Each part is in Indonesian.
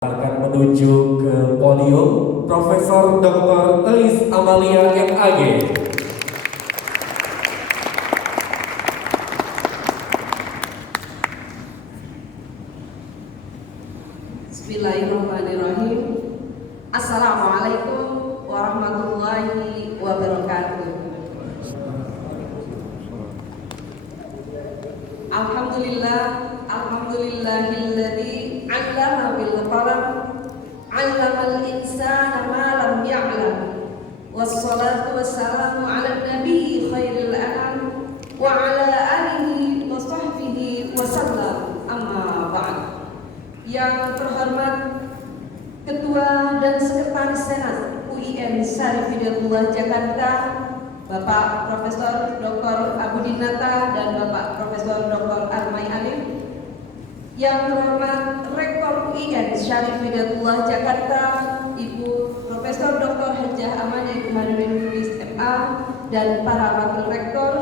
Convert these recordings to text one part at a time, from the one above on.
Akan menuju ke podium Profesor Dr. Elis Amalia MAG. Bismillahirrahmanirrahim. Assalamualaikum warahmatullahi wabarakatuh. Alhamdulillahilladzi 'allama bil qalam 'allamal insana ma lam ya'lam. Wassalatu wassalamu 'alan nabiyyi khairil anam wa 'ala alihi wa sahbihi wasallam. Amma ba'd. Yang terhormat Ketua dan Sekretaris Senat UIN Syarif Hidayatullah Jakarta, Bapak Profesor Dr. Abudinata dan Bapak Profesor Dr. Armai Alif. Yang terhormat Rektor UIN Syarif Hidayatullah Jakarta, Ibu Profesor Dr. Hajah Amanah Imanuddin Lubis MA dan para wakil rektor.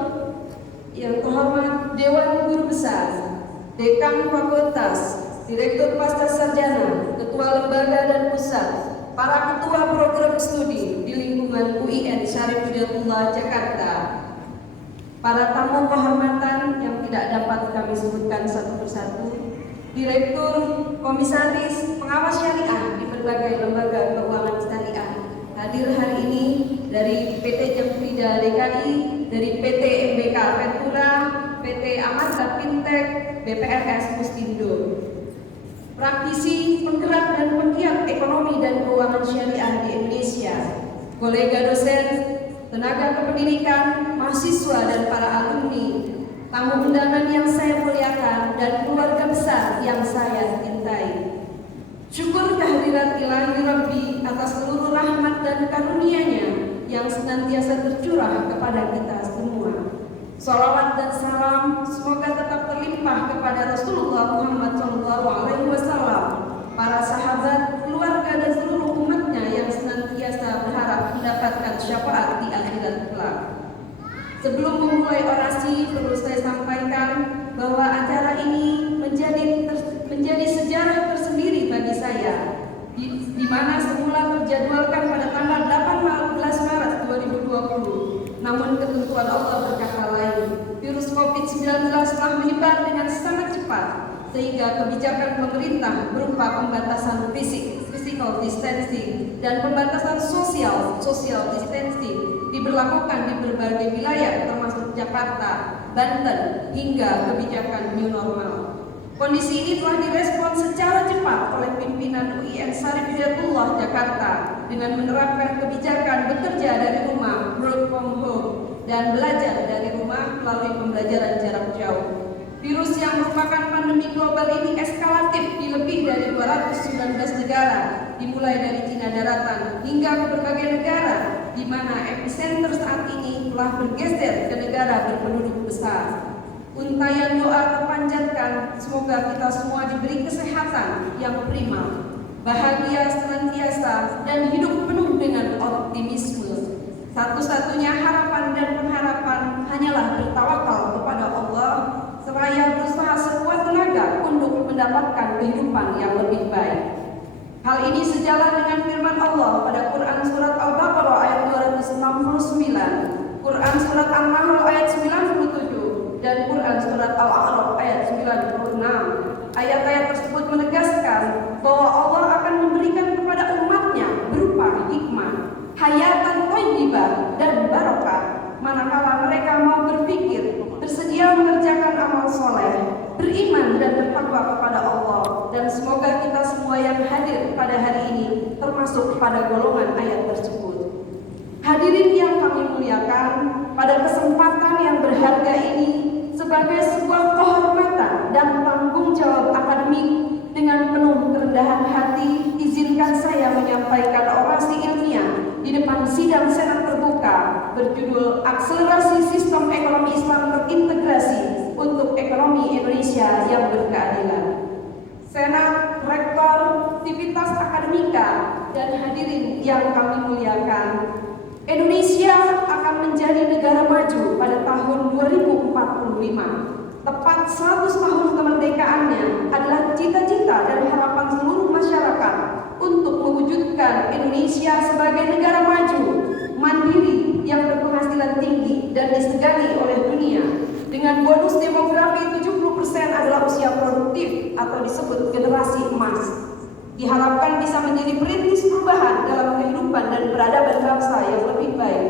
Yang terhormat Dewan Guru Besar, Dekan Fakultas, Direktur Pasca Sarjana, Ketua Lembaga dan Pusat, para ketua program studi di lingkungan UIN Syarif Hidayatullah Jakarta, para tamu kehormatan yang tidak dapat kami sebutkan satu persatu, Direktur, Komisaris, Pengawas Syariah di berbagai lembaga keuangan syariah hadir hari ini dari PT Jemfrida DKI, dari PT MBK Ventura, PT Amansa Fintech, BPRS Mustindo. Praktisi, penggerak dan penggiat ekonomi dan keuangan syariah di Indonesia, kolega dosen, tenaga kependidikan, mahasiswa dan para alumni, tamu undangan yang saya muliakan dan keluarga besar yang saya cintai. Syukur kehadirat Ilahi Rabbi atas seluruh rahmat dan karunia-Nya yang senantiasa tercurah kepada kita semua. Salawat dan salam semoga tetap terlimpah kepada Rasulullah Muhammad SAW, para sahabat, keluarga dan seluruh umatnya yang senantiasa berharap mendapatkan syafaat di akhirat kelak. Sebelum memulai orasi, perlu saya sampaikan bahwa acara ini menjadi sejarah tersendiri bagi saya, di mana semula terjadwalkan pada tanggal 18 Maret 2020. Namun ketentuan Allah berkata lain. Virus COVID-19 telah menyebar dengan sangat cepat, sehingga kebijakan pemerintah berupa pembatasan physical distancing, dan pembatasan social distancing diberlakukan di berbagai wilayah termasuk Jakarta, Banten, hingga kebijakan new normal. Kondisi ini telah direspon secara cepat oleh pimpinan UIN Syarif Hidayatullah Jakarta dengan menerapkan kebijakan bekerja dari rumah, work from home, dan belajar dari rumah melalui pembelajaran jarak jauh. Virus yang merupakan pandemi global ini eskalatif di lebih dari 219 negara, dimulai dari Cina daratan hingga ke berbagai negara, di mana epicenter saat ini telah bergeser ke negara berpenduduk besar. Untayan doa terpanjatkan, semoga kita semua diberi kesehatan yang prima, bahagia senantiasa, dan hidup penuh dengan optimisme. Satu-satunya harapan dan pengharapan hanyalah bertawakal kepada Allah, seraya berusaha sekuat tenaga untuk mendapatkan kehidupan yang lebih baik. Hal ini sejalan dengan firman Allah pada Quran Surat Al-Baqarah ayat 269, Quran Surat An-Nahl ayat 97, dan Quran Surat Al-A'raf ayat 96. Ayat-ayat tersebut menegaskan bahwa Allah akan memberikan kepada umatnya berupa hikmah, hayatan thayyibah dan barokah manakala mereka mau berpikir, bersedia mengerjakan amal soleh, beriman dan bertakwa kepada Allah. Dan semoga kita semua yang hadir pada hari ini termasuk pada golongan ayat tersebut. Hadirin yang kami muliakan, pada kesempatan yang berharga ini, sebagai sebuah kehormatan dan tanggung jawab akademik, dengan penuh kerendahan hati, izinkan saya menyampaikan orasi ilmiah di depan sidang senat terbuka berjudul Akselerasi Sistem Ekonomi Islam Terintegrasi untuk Ekonomi Indonesia yang Berkeadilan. Senat, Rektor, Sivitas Akademika, dan hadirin yang kami muliakan, Indonesia akan menjadi negara maju pada tahun 2045. tepat 100 tahun kemerdekaannya adalah cita-cita dan harapan seluruh masyarakat untuk mewujudkan Indonesia sebagai negara maju, mandiri, yang berpenghasilan tinggi dan disegani oleh dunia. Dengan bonus demografi 70% adalah usia produktif atau disebut generasi emas. Diharapkan bisa menjadi perintis perubahan dalam kehidupan dan peradaban bangsa yang lebih baik.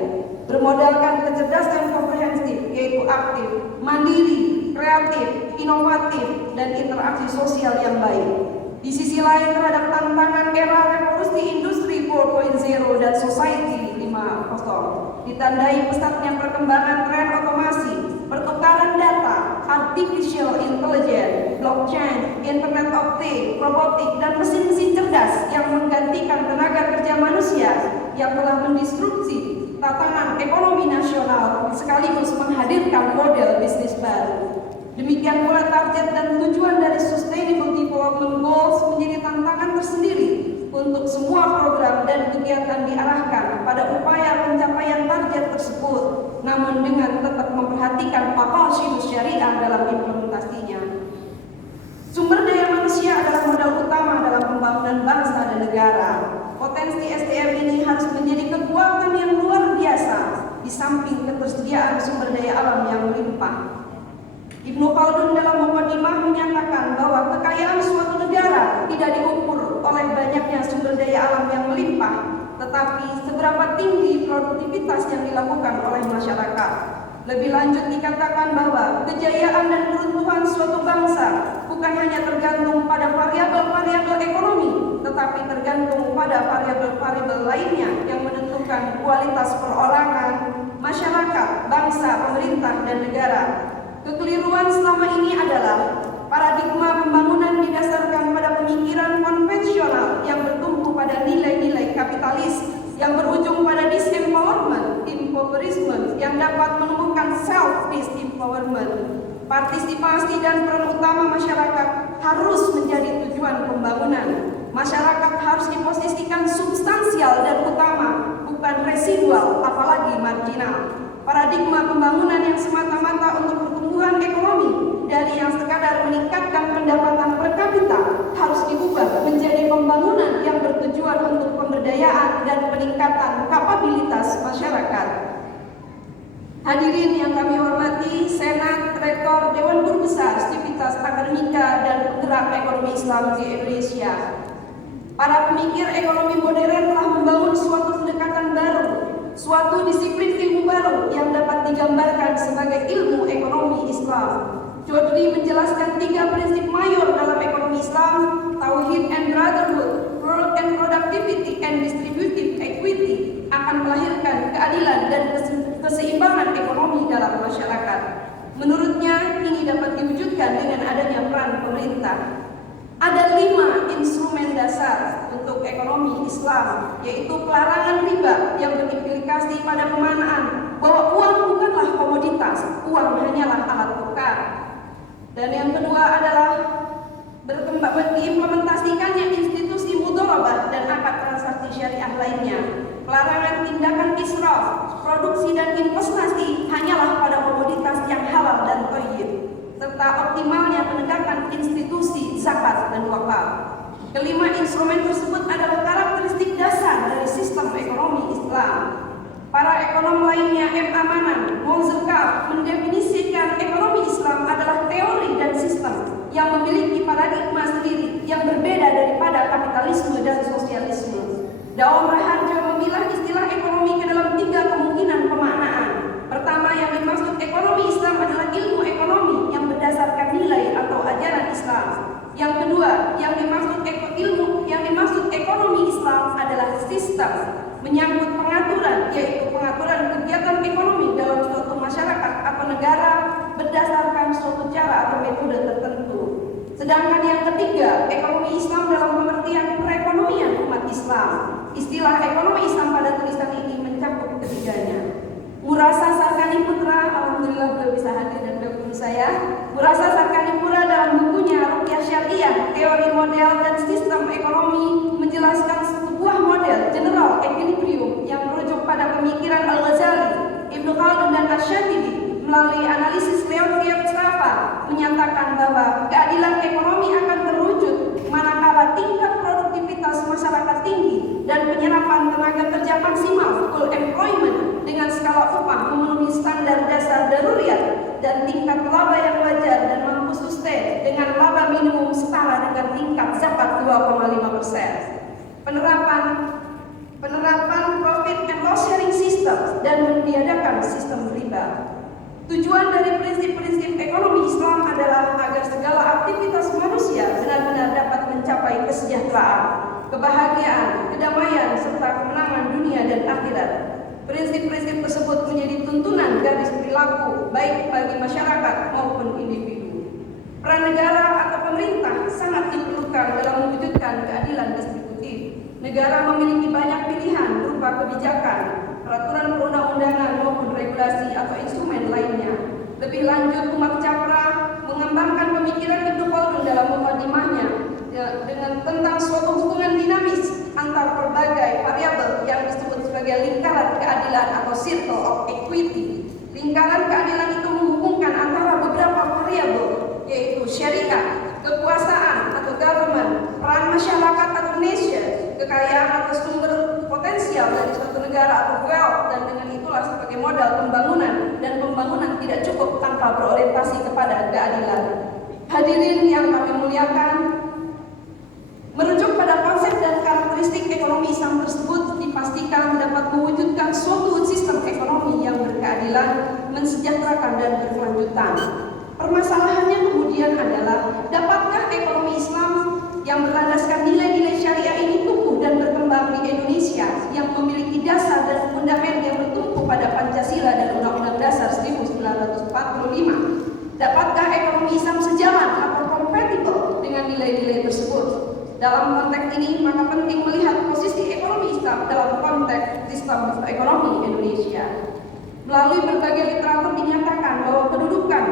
Bermodalkan kecerdasan komprehensif, yaitu aktif, mandiri, kreatif, inovatif, dan interaksi sosial yang baik. Di sisi lain, terhadap tantangan era revolusi industri 4.0 dan society 5.0 ditandai pesatnya perkembangan tren otomasi, pertukaran data, artificial intelligence, blockchain, internet of things, robotik, dan mesin-mesin cerdas yang menggantikan tenaga kerja manusia yang telah mendisrupsi tatanan ekonomi nasional sekaligus menghadirkan model bisnis baru. Demikian pula target dan tujuan dari Sustainable Development Goals menjadi tantangan tersendiri untuk semua program dan kegiatan diarahkan pada upaya pencapaian target tersebut, namun dengan tetap memperhatikan maqasid syariah dalam implementasinya. Sumber daya manusia adalah modal utama dalam pembangunan bangsa dan negara. Potensi SDM ini harus menjadi kekuatan yang luar biasa di samping ketersediaan sumber daya alam yang melimpah. Ibnu Khaldun dalam Muqaddimah menyatakan bahwa kekayaan suatu negara tidak diukur oleh banyaknya sumber daya alam yang melimpah, tetapi seberapa tinggi produktivitas yang dilakukan oleh masyarakat. Lebih lanjut dikatakan bahwa kejayaan dan keruntuhan suatu bangsa bukan hanya tergantung pada variabel-variabel ekonomi, tetapi tergantung pada variabel-variabel lainnya yang menentukan kualitas perorangan, masyarakat, bangsa, pemerintah, dan negara. Kekeliruan selama ini adalah paradigma pembangunan didasarkan pada pemikiran konvensional yang bertumpu pada nilai-nilai kapitalis yang berujung pada disempowerment, impoverishment yang dapat menemukan self-disempowerment. Partisipasi dan peran utama masyarakat harus menjadi tujuan pembangunan. Masyarakat harus diposisikan substansial dan utama, bukan residual apalagi marginal. Paradigma pembangunan yang semata-mata untuk pertumbuhan ekonomi dari yang sekadar meningkatkan pendapatan per kapita harus diubah menjadi pembangunan yang bertujuan untuk pemberdayaan dan peningkatan kapabilitas masyarakat. Hadirin yang kami hormati, Senat, Rektor, Dewan Guru Besar, Sivitas Akademika, dan Penggerak Ekonomi Islam di Indonesia. Para pemikir ekonomi modern telah membangun suatu pendekatan baru, suatu disiplin ilmu baru yang dapat digambarkan sebagai ilmu ekonomi Islam. Chaudhry menjelaskan 3 prinsip mayor dalam ekonomi Islam: Tauhid and Brotherhood, Growth and Productivity, and Distributive Equity akan melahirkan keadilan dan keseimbangan ekonomi dalam masyarakat. Menurutnya, ini dapat diwujudkan dengan adanya peran pemerintah. Ada 5 instrumen dasar untuk ekonomi Islam, yaitu pelarangan riba yang berimplikasi pada pemaknaan bahwa uang bukanlah komoditas, uang hanyalah alat tukar. Dan yang kedua adalah diimplementasikannya institusi mudharabah dan akad transaksi syariah lainnya. Pelarangan tindakan israf, produksi dan investasi hanyalah pada komoditas yang halal dan thayyib, serta optimalnya penegakan institusi zakat dan wakaf. Kelima instrumen tersebut adalah karakteristik dasar dari sistem ekonomi Islam. Para ekonom lainnya, M. Amanan, Monzerkaf, mendefinisikan ekonomi Islam adalah teori dan sistem yang memiliki paradigma sendiri yang berbeda daripada kapitalisme dan sosialisme. Daum Raharjo memilah istilah ekonomi ke dalam 3 kemungkinan pemaknaan. Pertama, yang dimaksud ekonomi Islam adalah ilmu ekonomi yang berdasarkan nilai atau ajaran Islam. Yang kedua, yang dimaksud ekonomi Islam adalah sistem, menyangkut pengaturan, yaitu pengaturan kegiatan ekonomi dalam suatu masyarakat atau negara berdasarkan suatu cara atau metode tertentu. Sedangkan yang ketiga, ekonomi Islam dalam pengertian perekonomian umat Islam. Istilah ekonomi Islam pada tulisan ini mencakup ketiganya. Murasa Sarkani Putra, alhamdulillah beliau bisa hadir dan berguru saya. Murasa Sarkani Putra dalam bukunya Ruqyah Syariah, Teori Model dan Sistem Ekonomi menjelaskan sebuah model general equilibrium yang merujuk pada pemikiran Al-Ghazali, Ibnu Khaldun dan Asy-Syatibi melalui analisis Leontief Strava bahwa keadilan ekonomi akan terwujud manakala tingkat produktivitas masyarakat tinggi dan penyerapan tenaga kerja maksimal full employment dengan skala upah memenuhi standar dasar daruriyat dan tingkat laba yang wajar dan mampu sustain dengan laba minimum setara dengan tingkat zakat 2,5%. Penerapan profit and loss sharing system dan meniadakan sistem riba. Tujuan dari prinsip-prinsip ekonomi Islam adalah agar segala aktivitas manusia benar-benar dapat mencapai kesejahteraan, kebahagiaan, kedamaian, serta kemenangan dunia dan akhirat. Prinsip-prinsip tersebut menjadi tuntunan garis perilaku baik bagi masyarakat maupun individu. Peran negara atau pemerintah sangat diperlukan dalam mewujudkan keadilan distributif. Negara memiliki banyak pilihan berupa kebijakan, peraturan perundang-undangan maupun regulasi atau instrumen lainnya. Lebih lanjut, Umat Capra mengembangkan pemikiran Ibnu Khaldun dalam mukadimahnya dengan tentang suatu hubungan dinamis antar berbagai variabel yang disebut sebagai lingkaran keadilan atau circle of equity. Lingkaran keadilan itu menghubungkan antara beberapa variabel, yaitu syariah, kekuasaan atau government, peran masyarakat atau nation, kekayaan atau sumber potensial dari suatu negara atau wealth, dan dengan itulah sebagai modal pembangunan, dan pembangunan tidak cukup tanpa berorientasi kepada keadilan. Hadirin yang kami muliakan, merujuk pada konsep dan karakteristik ekonomi Islam tersebut dipastikan dapat mewujudkan suatu sistem ekonomi yang berkeadilan, mensejahterakan dan berkelanjutan. Permasalahannya kemudian adalah, dapatkah ekonomi Islam yang berlandaskan nilai-nilai syariah ini tumbuh dan berkembang di Indonesia yang memiliki dasar dan fundament yang bertumpu pada Pancasila dan Undang-Undang Dasar 1945? Dapatkah ekonomi Islam sejalan atau kompatibel dengan nilai-nilai tersebut? Dalam konteks ini, maka penting melihat posisi ekonomi Islam dalam konteks sistem ekonomi Indonesia. Melalui berbagai literatur dinyatakan bahwa kedudukan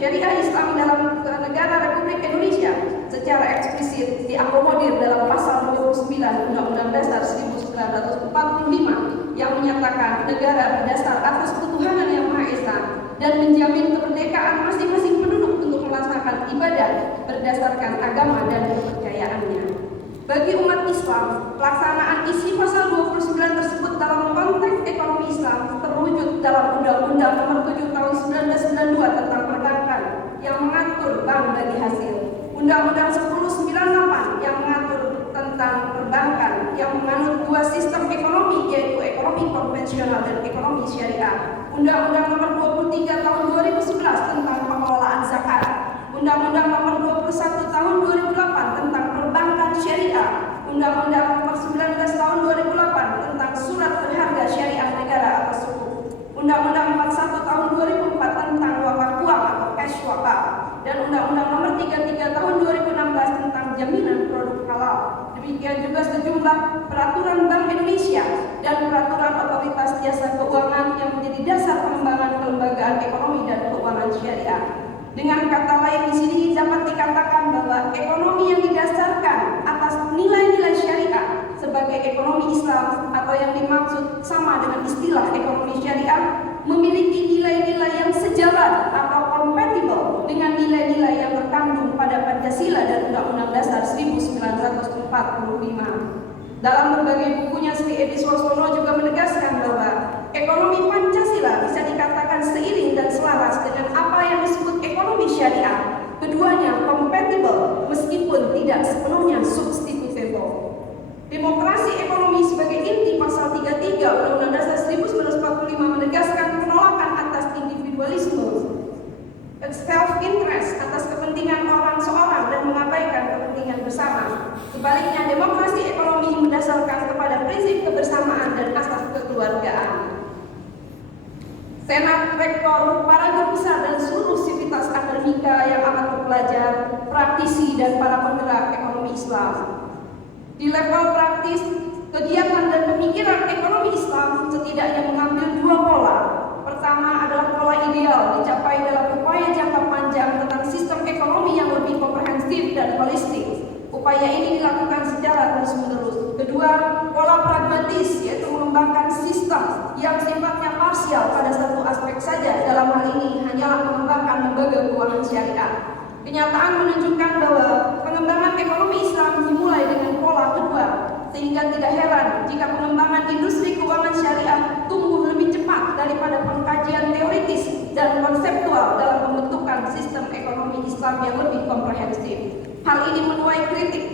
syariah Islam dalam negara Republik Indonesia secara eksplisit diakomodir dalam pasal 29 Undang-Undang Dasar 1945 yang menyatakan negara berdasar atas ketuhanan yang Maha Esa dan menjamin kemerdekaan masing-masing penduduk untuk melaksanakan ibadah berdasarkan agama dan kepercayaannya. Bagi umat Islam, pelaksanaan isi pasal 29 tersebut dalam konteks ekonomi Islam terwujud dalam Undang-Undang Nomor 7 Tahun 1992 tentang perbankan yang mengatur bank bagi hasil, Undang-Undang 1098 yang mengatur tentang perbankan yang menganut dua sistem ekonomi, yaitu ekonomi konvensional dan ekonomi syariah, Undang-Undang Nomor 23 Tahun 2011 tentang pengelolaan zakat, Undang-Undang Nomor 21 Tahun 2008 tentang perbankan syariah, Undang-Undang Nomor 19 Tahun 2008 tentang surat berharga syariah negara atau sukuk, Undang-Undang 41 Tahun 2004 tentang wakaf uang atau cash wakaf, dan Undang-Undang Nomor 33 Tahun 2016 tentang jaminan produk halal. Demikian juga sejumlah peraturan Bank Indonesia dan peraturan otoritas jasa keuangan yang menjadi dasar pengembangan kelembagaan ekonomi dan keuangan syariah. Dengan kata lain, di sini dapat dikatakan bahwa ekonomi yang didasarkan atas nilai-nilai syariah sebagai ekonomi Islam atau yang dimaksud sama dengan istilah ekonomi syariah memiliki nilai-nilai yang sejalan atau kompatibel dengan nilai-nilai yang terkandung pada Pancasila dan Undang-Undang Dasar 1945. Dalam berbagai bukunya, Sri Edi Suarsono juga menegaskan bahwa ekonomi Pancasila bisa dikatakan seiring dan selaras dengan apa yang disebut ekonomi syariah. Keduanya kompatibel meskipun tidak sepenuhnya substitutable. Demokrasi ekonomi sebagai inti pasal 33 Undang-Undang Dasar 1945 menegaskan penolakan atas individualisme, self-interest atas kepentingan orang seorang dan mengabaikan kepentingan bersama. Sebaliknya, demokrasi ekonomi berdasarkan kepada prinsip kebersamaan dan asas kekeluargaan. Senat, rektor, para guru besar dan seluruh sivitas akademika yang akan terpelajar, praktisi dan para penggerak ekonomi Islam. Di level praktis, kegiatan dan pemikiran ekonomi Islam setidaknya mengambil dua pola. Pertama adalah pola ideal dicapai dalam upaya jangka panjang tentang sistem ekonomi yang lebih komprehensif dan holistik. Upaya ini dilakukan secara terus-menerus. Kedua, pola pragmatis, yaitu mengembangkan sistem yang sifatnya parsial pada satu aspek saja. Dalam hal ini hanyalah mengembangkan lembaga keuangan syariah. Kenyataan menunjukkan bahwa pengembangan ekonomi Islam dimulai dengan pola kedua, sehingga tidak heran jika pengembangan industri keuangan syariah tumbuh lebih cepat daripada pengkajian teoritis dan konseptual dalam pembentukan sistem ekonomi Islam yang lebih komprehensif. Hal ini menuai kritik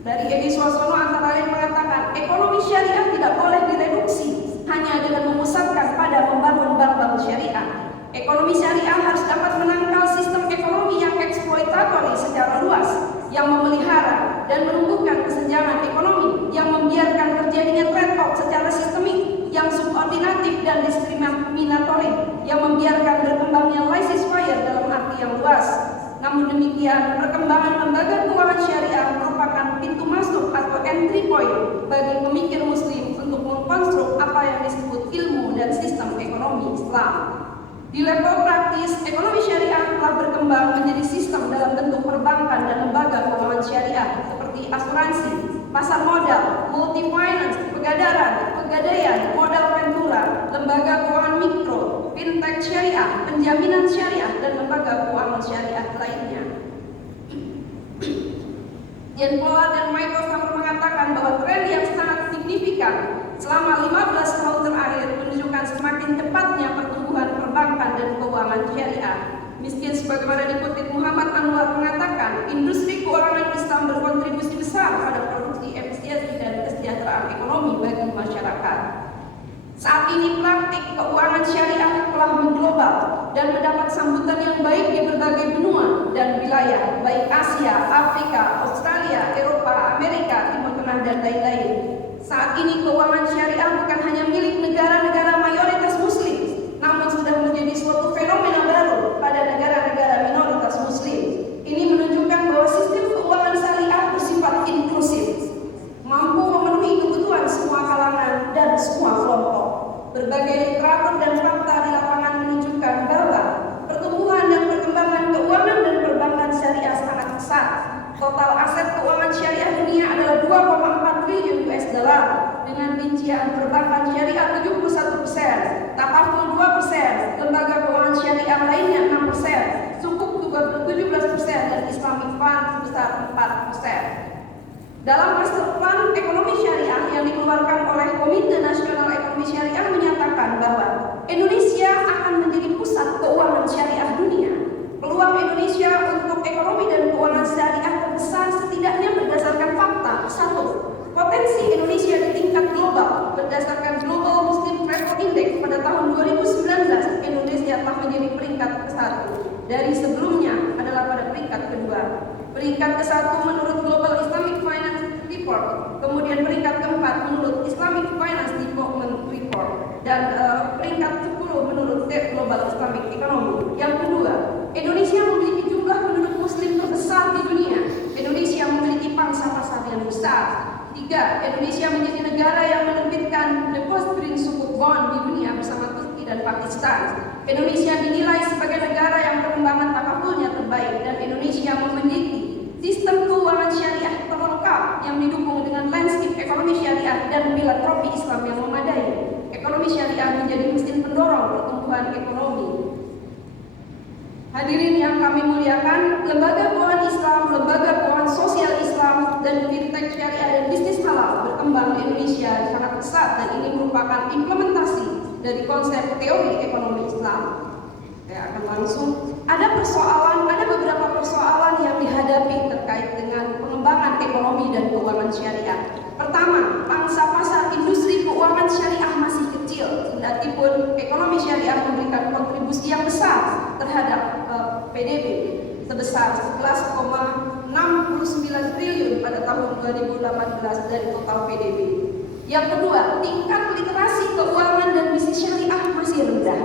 dari Edi Suarsono, antara lain mengatakan ekonomi syariah tidak boleh direduksi hanya dengan memusatkan pada membangun bank-bank syariah. Ekonomi syariah harus dapat menangkal sistem ekonomi yang eksploitatori secara luas, yang memelihara dan menumbuhkan kesenjangan ekonomi, yang membiarkan terjadinya trade-off secara sistemik, yang subordinatif dan diskriminatori, yang membiarkan berkembangnya laissez-faire dalam arti yang luas. Namun demikian, perkembangan lembaga keuangan syariah merupakan pintu masuk atau entry point bagi pemikir muslim untuk mengkonstruk apa yang disebut ilmu dan sistem ekonomi Islam. Di level praktis, ekonomi syariah telah berkembang menjadi sistem dalam bentuk perbankan dan lembaga keuangan syariah seperti asuransi, pasar modal, multi-finance, pegadaian, modal ventura, lembaga keuangan mikro, fintech syariah, penjaminan syariah, dan lembaga keuangan syariah lainnya. Jan Pollard dan Michael Samer mengatakan bahwa tren yang sangat signifikan selama 15 tahun terakhir menunjukkan semakin cepatnya pertumbuhan perbankan dan keuangan syariah. Miskin sebagaimana dikutip Muhammad Anwar mengatakan, industri keuangan Islam berkontribusi besar pada produksi efisiensi dan kesejahteraan ekonomi bagi masyarakat. Saat ini praktik keuangan syariah telah mengglobal dan mendapat sambutan yang baik di berbagai benua dan wilayah, baik Asia, Afrika, Australia, Eropa, Amerika, Timur Tengah, dan lain-lain. Saat ini keuangan syariah bukan hanya milik negara-negara mayoritas muslim, namun sudah menjadi suatu fenomena baru pada negara-negara minoritas muslim. Ini menunjukkan bahwa sistem keuangan syariah bersifat inklusif, mampu memenuhi kebutuhan semua kalangan dan semua kelompok. Berbagai literatur dan fakta di lapangan menunjukkan bahwa pertumbuhan dan perkembangan keuangan dan perbankan syariah sangat pesat. Total aset keuangan syariah dunia adalah 2,4 triliun US dollar dengan rincian perbankan syariah 71%, takaful 2%, lembaga keuangan syariah lainnya 6%, sukuk juga 17% dan Islamic Fund sebesar 4%. Dalam master plan ekonomi syariah yang dikeluarkan oleh Komite Nasional Ekonomi Syariah menyatakan bahwa Indonesia akan menjadi pusat keuangan syariah dunia. Peluang Indonesia untuk ekonomi dan keuangan syariah terbesar setidaknya berdasarkan fakta. 1. Potensi Indonesia di tingkat global. Berdasarkan Global Muslim Travel Index pada tahun 2019, Indonesia telah menjadi peringkat ke-1. Dari sebelumnya adalah pada peringkat kedua. Peringkat ke-1 menurut Global Islamic Finance Report, kemudian peringkat ke-4 menurut Islamic Finance Development Report, dan peringkat 10 menurut Global Islamic Economy. Yang kedua, Indonesia memiliki jumlah penduduk muslim terbesar di dunia. Indonesia memiliki pangsa pasar yang besar. 3. Indonesia menjadi negara yang menerbitkan depository sukuk bond di dunia bersama Turki dan Pakistan. Indonesia dinilai sebagai negara yang perkembangan takafulnya terbaik, dan Indonesia memiliki sistem keuangan syariah terlengkap yang didukung dengan landscape ekonomi syariah dan filantropi Islam yang memadai. Ekonomi syariah menjadi mesin pendorong pertumbuhan ekonomi. Hadirin yang kami muliakan, lembaga keuangan Islam, lembaga keuangan sosial Islam, dan fintech syariah dan bisnis halal berkembang di Indonesia sangat pesat, dan ini merupakan implementasi dari konsep teori ekonomi Islam. Saya akan langsung. Ada beberapa persoalan yang dihadapi terkait dengan pengembangan ekonomi dan keuangan syariah. Pertama, pangsa pasar industri keuangan syariah masih kecil, kendatipun ekonomi syariah memberikan kontribusi yang besar terhadap PDB sebesar 11,69 triliun pada tahun 2018 dari total PDB. Yang kedua, tingkat literasi keuangan dan bisnis syariah masih rendah.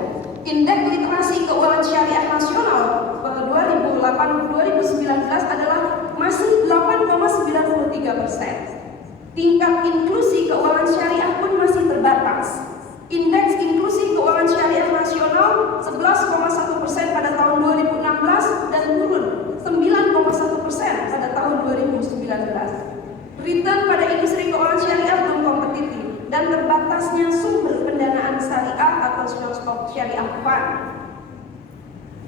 Indeks literasi keuangan syariah nasional pada 2019 adalah masih 8,93%. Tingkat inklusi keuangan syariah pun masih terbatas. Indeks inklusi keuangan syariah nasional 11,1% pada tahun 2016 dan turun 9,1% pada tahun 2019. Return pada industri keuangan syariah belum kompetitif dan terbatasnya sumber pendanaan syariah atau syariah fund.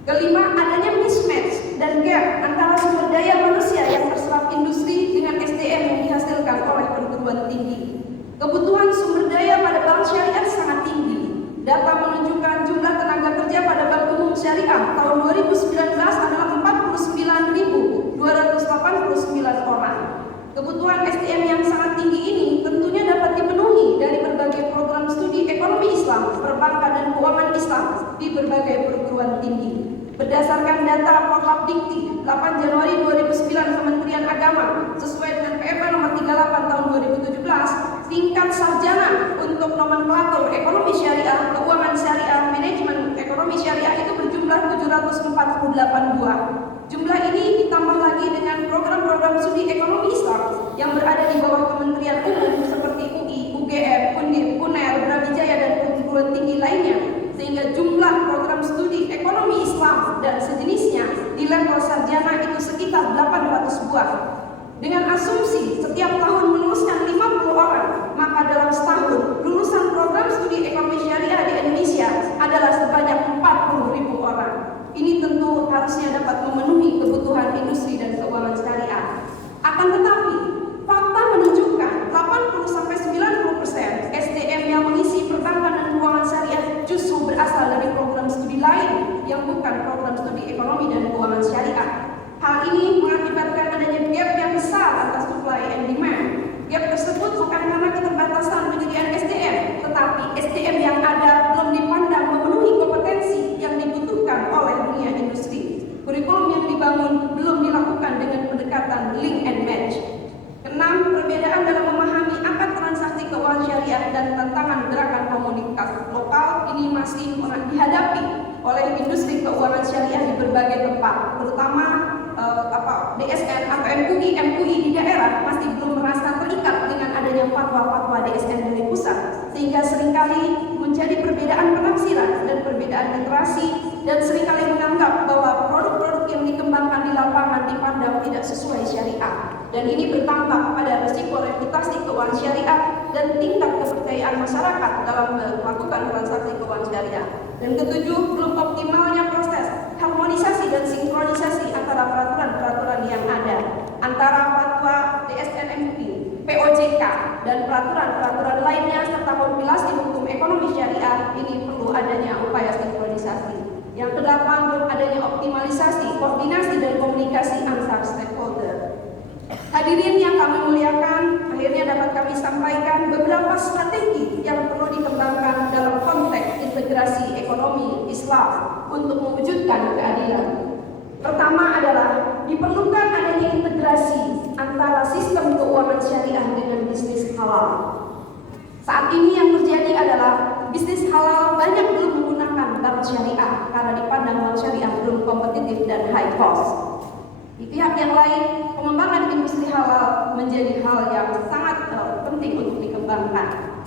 Kelima, adanya mismatch dan gap antara sumber daya manusia yang terserap industri dengan SDM yang dihasilkan oleh perguruan tinggi. Kebutuhan sumber daya pada bank syariah sangat tinggi. Data menunjukkan jumlah tenaga kerja pada Bank Umum Syariah tahun 2019 adalah 49.289 orang. Kebutuhan SDM yang sangat tinggi ini tentunya dapat dipenuhi dari berbagai program studi ekonomi Islam, perbankan dan keuangan Islam di berbagai perguruan tinggi. Berdasarkan data Porlabdikti 8 Januari 2009 Kementerian Agama sesuai dengan PMK nomor 38 tahun 2017, tingkat sarjana untuk nomenklatur ekonomi syariah, keuangan syariah, manajemen ekonomi syariah itu berjumlah 748 buah. Jumlah ini ditambah lagi dengan program-program studi ekonomi Islam yang berada di bawah Kementerian Umum seperti UI, UGM, Undip, UNER, Brawijaya dan perguruan tinggi lainnya, sehingga jumlah program studi ekonomi Islam dan sejenisnya di level sarjana itu sekitar 800 buah. Dengan asumsi setiap tahun meluluskan 50 orang, maka dalam setahun lulusan program studi ekonomi syariah di Indonesia adalah sebanyak 40.000 orang. Ini tentu harusnya dapat memenuhi kebutuhan industri dan keuangan syariah. Akan tetapi, fakta menunjukkan 80-90% SDM yang mengisi perbankan dan keuangan syariah justru berasal dari program studi lain yang bukan program studi ekonomi dan keuangan syariah. Hal ini mengakibatkan adanya gap yang besar antara supply and demand. Gap tersebut bukan karena keterbatasan penyediaan SDM, tetapi SDM yang ada belum dipandang memenuhi kompetensi yang dibutuhkan oleh dunia industri. Kurikulum yang dibangun belum dilakukan dengan pendekatan link and match. Keenam, perbedaan dalam memahami akad transaksi keuangan syariah dan tantangan gerakan komunitas lokal ini masih dihadapi oleh industri keuangan syariah di berbagai tempat, terutama DSN atau MUI di daerah masih belum merasa terikat dengan adanya fatwa-fatwa DSN dari pusat, sehingga seringkali menjadi perbedaan penafsiran dan perbedaan literasi, dan seringkali menganggap bahwa produk-produk yang dikembangkan di lapangan dipandang tidak sesuai syariah, dan ini berdampak pada risiko reputasi keuangan syariah dan tingkat kepercayaan masyarakat dalam melakukan transaksi keuangan syariah. Dan ketujuh, belum optimalnya proses harmonisasi dan sinkronisasi antara peraturan-peraturan yang ada antara fatwa DSN MUI, POJK, dan peraturan-peraturan lainnya serta kompilasi hukum ekonomi syariah. Ini perlu adanya upaya sinkronisasi. Yang kedelapan, belum adanya optimalisasi, koordinasi dan komunikasi antar stakeholder. Hadirin yang kami muliakan, akhirnya dapat kami sampaikan beberapa strategi yang perlu dikembangkan dalam konteks integrasi ekonomi Islam untuk mewujudkan keadilan. Pertama adalah diperlukan adanya integrasi antara sistem keuangan syariah dengan bisnis halal. Saat ini yang terjadi adalah bisnis halal banyak belum menggunakan bank syariah karena dipandang bank syariah belum kompetitif dan high cost. Di pihak yang lain, pengembangan industri halal menjadi hal yang sangat penting untuk dikembangkan.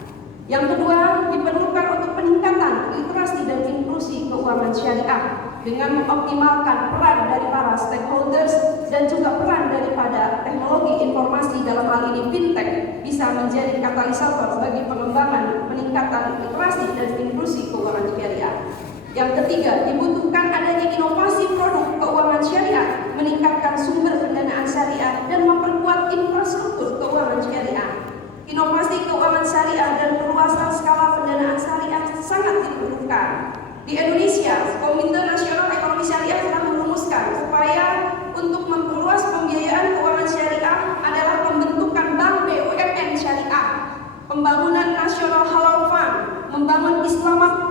Yang kedua, diperlukan untuk peningkatan literasi dan inklusi keuangan syariah dengan mengoptimalkan peran dari para stakeholders dan juga peran daripada teknologi informasi, dalam hal ini fintech, bisa menjadi katalisator bagi pengembangan peningkatan literasi dan inklusi keuangan syariah. Yang ketiga, dibutuhkan adanya inovasi produk keuangan syariah, meningkatkan sumber pendanaan syariah dan memperkuat infrastruktur keuangan syariah. Inovasi keuangan syariah dan perluasan skala pendanaan syariah sangat diperlukan. Di Indonesia, Komite Nasional Ekonomi Syariah telah merumuskan upaya untuk memperluas pembiayaan keuangan syariah adalah pembentukan Bank BUMN Syariah, pembangunan National Halal Fund, membangun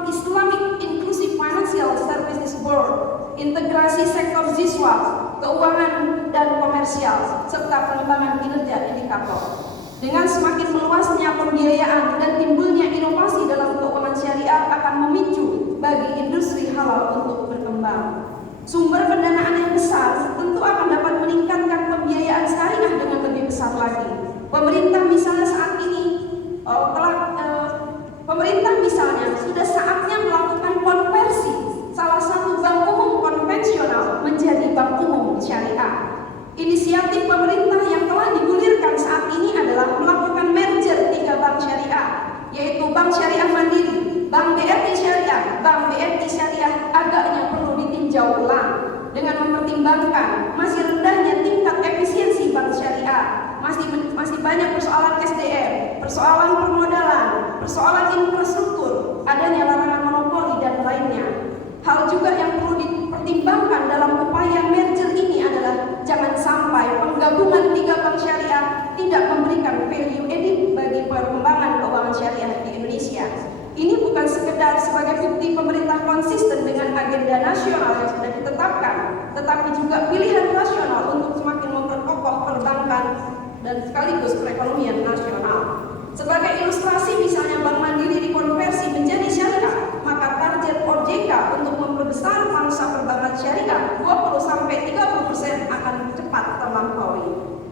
Islamic Inclusive Financial Services Board, integrasi sektor siswa, keuangan dan komersial, serta pengembangan kinerja indikator. Dengan semakin meluasnya pembiayaan dan timbulnya inovasi dalam keuangan syariah akan memicu bagi industri halal untuk berkembang. Sumber pendanaan yang besar tentu akan dapat meningkatkan pembiayaan syariah dengan lebih besar lagi. Pemerintah misalnya saat ini sudah saatnya melakukan konversi salah satu bank umum konvensional menjadi bank umum syariah. Inisiatif pemerintah yang telah digulirkan saat ini adalah melakukan merger 3 bank syariah, yaitu Bank Syariah Mandiri, Bank BRI Syariah, Bank BNI Syariah, agaknya perlu ditinjau ulang. dengan mempertimbangkan masih rendahnya tingkat efisiensi bank syariah, masih banyak persoalan SDM, persoalan permodalan, persoalan infrastruktur, adanya larangan monopoli dan lainnya. Hal juga yang perlu dipertimbangkan dalam upaya merger ini adalah jangan sampai penggabungan 3 bank syariah tidak memberikan value added bagi perkembangan keuangan syariah di Indonesia. Ini bukan sekedar sebagai bukti pemerintah konsisten dengan agenda nasional yang sudah ditetapkan, tetapi juga pilihan rasional untuk semakin memperkokoh perbankan dan sekaligus perekonomian nasional. Sebagai ilustrasi, misalnya Bank Mandiri dikonversi menjadi syariah, maka target OJK untuk memperbesar pangsa perbankan syariah 20-30% akan cepat terlampaui.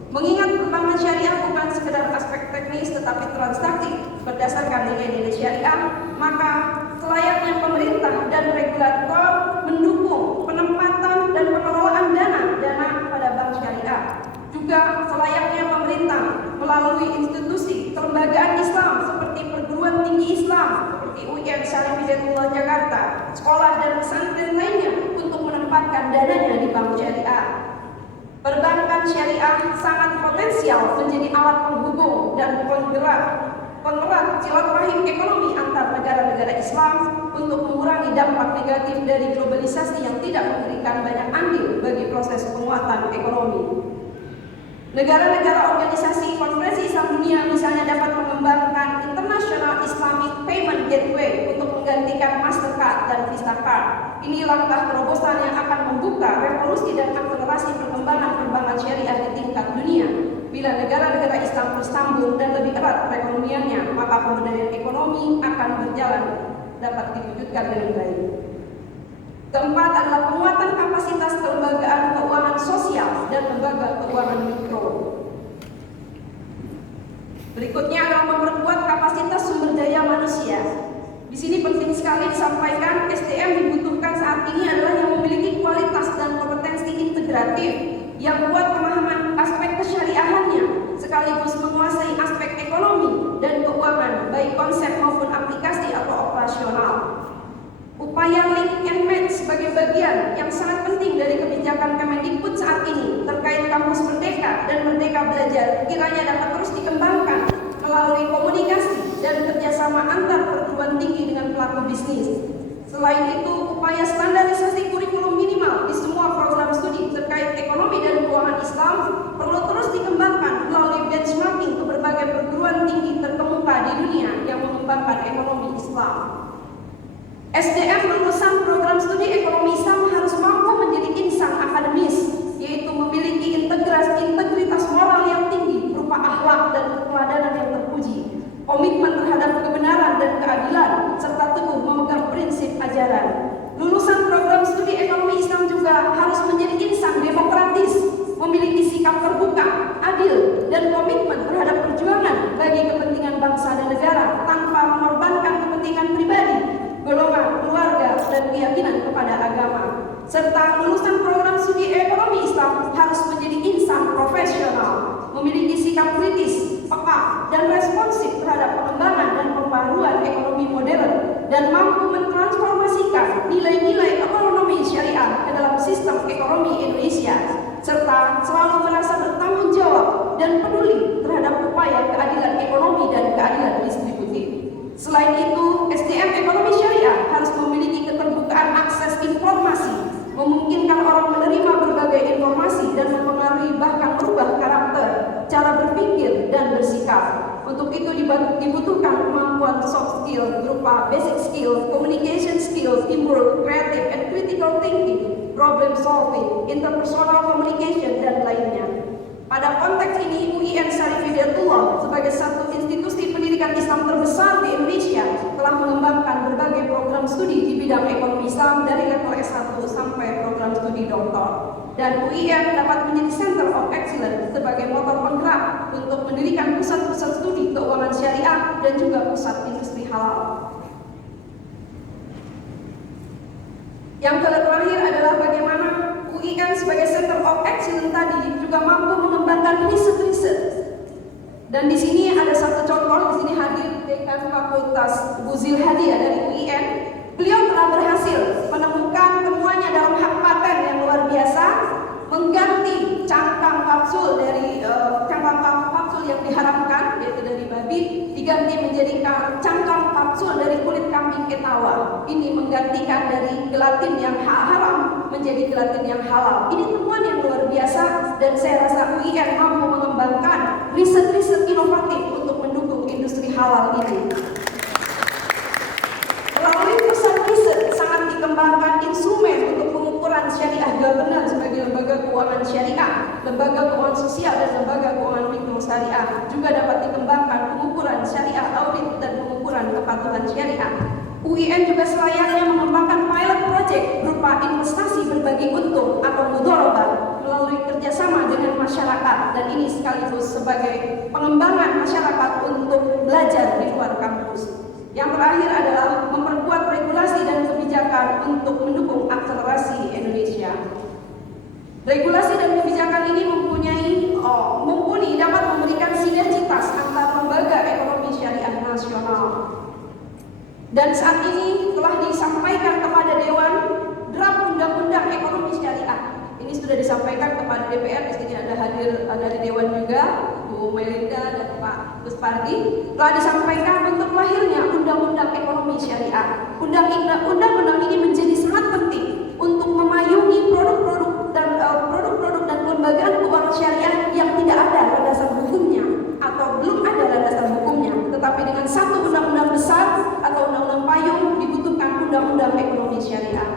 Mengingat perbankan syariah bukan sekedar aspek teknis tetapi transaksi berdasarkan nilai-nilai syariah, maka selayaknya pemerintah dan regulator mendukung penempatan dan pengelolaan dana pada bank syariah. Juga selayaknya pemerintah melalui institusi kelembagaan Islam seperti perguruan tinggi Islam seperti UIN Syarif Hidayatullah Jakarta, sekolah dan pesantren lainnya untuk menempatkan dananya di bank syariah. Perbankan syariah sangat potensial menjadi alat penghubung dan penggerak silaturahim ekonomi antar negara-negara Islam untuk mengurangi dampak negatif dari globalisasi yang tidak memberikan banyak andil bagi proses penguatan ekonomi. Negara-negara organisasi konferensi Islam dunia misalnya dapat mengembangkan International Islamic Payment Gateway untuk menggantikan Mastercard dan Visa Card. Ini langkah terobosan yang akan membuka revolusi dan akselerasi perkembangan perbankan syariah di tingkat dunia. Bila negara-negara Islam bersambung dan lebih erat perekonomiannya, maka pemberdayaan ekonomi akan berjalan dapat diwujudkan dengan baik. Keempat adalah penguatan kapasitas kelembagaan keuangan sosial dan lembaga keuangan mikro. Berikutnya adalah memperkuat kapasitas sumber daya manusia. Di sini penting sekali disampaikan SDM dibutuhkan saat ini adalah yang memiliki kualitas dan kompetensi integratif, yang kuat pemahaman aspek kesyariahannya, sekaligus menguasai aspek ekonomi dan keuangan, baik konsep maupun aplikasi atau operasional. Upaya link and match sebagai bagian yang sangat penting dari kebijakan Kemendikbud saat ini terkait kampus Merdeka dan Merdeka Belajar kiranya dapat terus dikembangkan melalui komunikasi dan kerjasama antar perguruan tinggi dengan pelaku bisnis. Selain itu, upaya standarisasi kurikulum minimal di semua program studi terkait ekonomi dan keuangan Islam perlu terus dikembangkan melalui benchmarking ke berbagai perguruan tinggi terkemuka di dunia yang mengembangkan ekonomi Islam. SDM lulusan program studi ekonomi Islam harus mampu menjadi insan akademis, yaitu memiliki integritas moral yang tinggi berupa akhlak dan keteladanan yang terpuji, komitmen terhadap kebenaran dan keadilan, serta teguh memegang prinsip ajaran. Lulusan program studi ekonomi Islam juga harus menjadi insan demokratis, memiliki sikap terbuka, adil, dan komitmen terhadap perjuangan bagi kepentingan bangsa dan negara tanpa mengorbankan kepentingan pribadi, golongan, keluarga, dan keyakinan kepada agama. Serta lulusan program studi ekonomi Islam harus menjadi insan profesional, memiliki sikap kritis, peka, dan responsif terhadap pengembangan dan pembaruan ekonomi modern, dan mampu mentransformasikan nilai-nilai ekonomi syariah ke dalam sistem ekonomi Indonesia, serta selalu merasa bertanggung jawab dan peduli terhadap upaya keadilan ekonomi dan keadilan distributif. Selain itu, SDM ekonomi syariah harus memiliki keterbukaan akses informasi, memungkinkan orang menerima berbagai informasi dan mempengaruhi bahkan merubah karakter, cara berpikir, dan bersikap. Untuk itu dibutuhkan kemampuan soft skill berupa basic skill, communication skill, teamwork, creative and critical thinking, problem solving, interpersonal communication, dan lainnya. Pada konteks ini, UIN Syarif Hidayatullah sebagai satu institusi pendidikan Islam terbesar di Indonesia telah mengembangkan berbagai program studi di bidang ekonomi Islam dari level S1 sampai program studi doktor. Dan UIN dapat menjadi Center of Excellence sebagai motor penggerak untuk mendirikan pusat-pusat studi keuangan syariah dan juga pusat industri halal. Yang terakhir adalah bagaimana UIN sebagai Center of Excellence tadi juga mampu mengembangkan riset-riset. Dan di sini ada satu contoh, di sini hadir Dekan Fakultas Buzil Hadiah dari UIN. Beliau telah berhasil menemukan temuannya dalam hak paten yang luar biasa cangkang kapsul yang diharapkan yaitu dari babi diganti menjadi cangkang kapsul dari kulit kambing ketawa. Ini menggantikan dari gelatin yang haram menjadi gelatin yang halal. Ini temuan yang luar biasa dan saya rasa UIN mampu mengembangkan riset-riset inovatif untuk mendukung industri halal ini. Melalui pusat riset sangat dikembangkan instrumen untuk pengukuran syariah governance sebagai lembaga keuangan syariah, lembaga keuangan sosial dan lembaga keuangan mikro syariah. Juga dapat dikembangkan pengukuran syariah audit dan pengukuran kepatuhan syariah. UIN juga selayaknya mengembangkan pilot project berupa investasi berbagi untung atau mudharabah melalui kerjasama dengan masyarakat, dan ini sekaligus sebagai pengembangan masyarakat untuk belajar di luar kampus. Yang terakhir adalah memperkuat regulasi dan kebijakan untuk mendukung akselerasi Indonesia. Regulasi dan kebijakan ini mumpuni dapat memberikan sinergitas antar lembaga ekonomi syariah nasional. Dan saat ini telah disampaikan kepada Dewan draft Undang-Undang Ekonomi Syariah. Ini sudah disampaikan kepada DPR. Di sini ada dari Dewan juga, Bu Melinda dan Pak Gus Pardi. Telah disampaikan untuk lahirnya Undang-Undang Ekonomi Syariah. Undang-undang ini menjadi sangat penting untuk memayungi produk-produk dan kelembagaan keuangan syariah yang tidak ada landasan hukumnya atau belum ada landasan hukumnya. Tetapi dengan satu undang-undang besar atau undang-undang payung dibutuhkan Undang-Undang Ekonomi Syariah.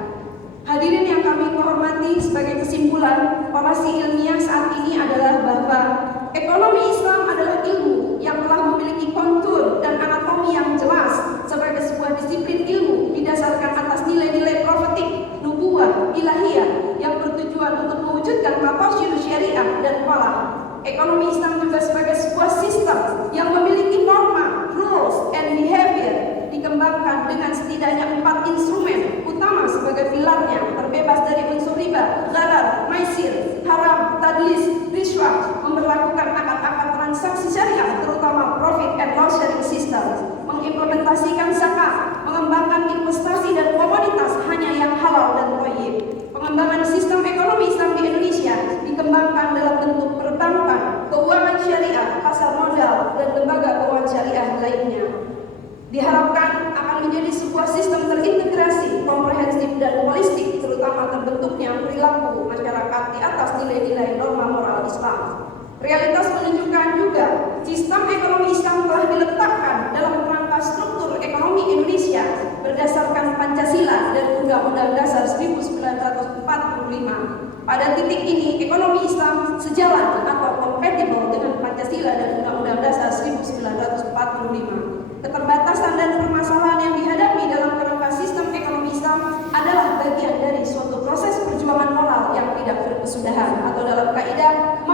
Hadirin yang kami hormati, sebagai kesimpulan, orasi ilmiah saat ini adalah bahwa ekonomi Islam adalah ilmu yang telah memiliki kontur dan anatomi yang jelas sebagai sebuah disiplin ilmu didasarkan atas nilai-nilai profetik, nubuwah, ilahiyah yang bertujuan untuk mewujudkan maqasid syariah dan falah. Ekonomi Islam juga sebagai sebuah sistem yang memiliki norma, rules, and behavior dikembangkan dengan setidaknya 4 instrumen utama sebagai pilarnya, terbebas dari unsur riba, gharar, maisir, haram, tadlis, rishwah, memberlakukan akad-akad transaksi syariah terutama profit and loss sharing system, mengimplementasikan zakat, mengembangkan investasi dan komoditas hanya yang halal dan thayyib. Pengembangan sistem ekonomi Islam di Indonesia dikembangkan dalam bentuk perbankan, keuangan syariah, pasar modal, dan lembaga keuangan syariah lainnya. Diharapkan akan menjadi sebuah sistem terintegrasi, komprehensif, dan holistik, terutama terbentuknya perilaku masyarakat di atas nilai-nilai norma moral Islam. Realitas menunjukkan juga sistem ekonomi Islam telah diletakkan dalam kerangka struktur ekonomi Indonesia berdasarkan Pancasila dan Undang-Undang Dasar 1945. Pada titik ini, ekonomi Islam sejalan atau kompatibel dengan Pancasila dan Undang-Undang Dasar 1945. Keterbatasan dan permasalahan yang dihadapi dalam kerangka sistem ekonomi Islam adalah bagian dari suatu proses perjuangan moral yang tidak berkesudahan, atau dalam kaidah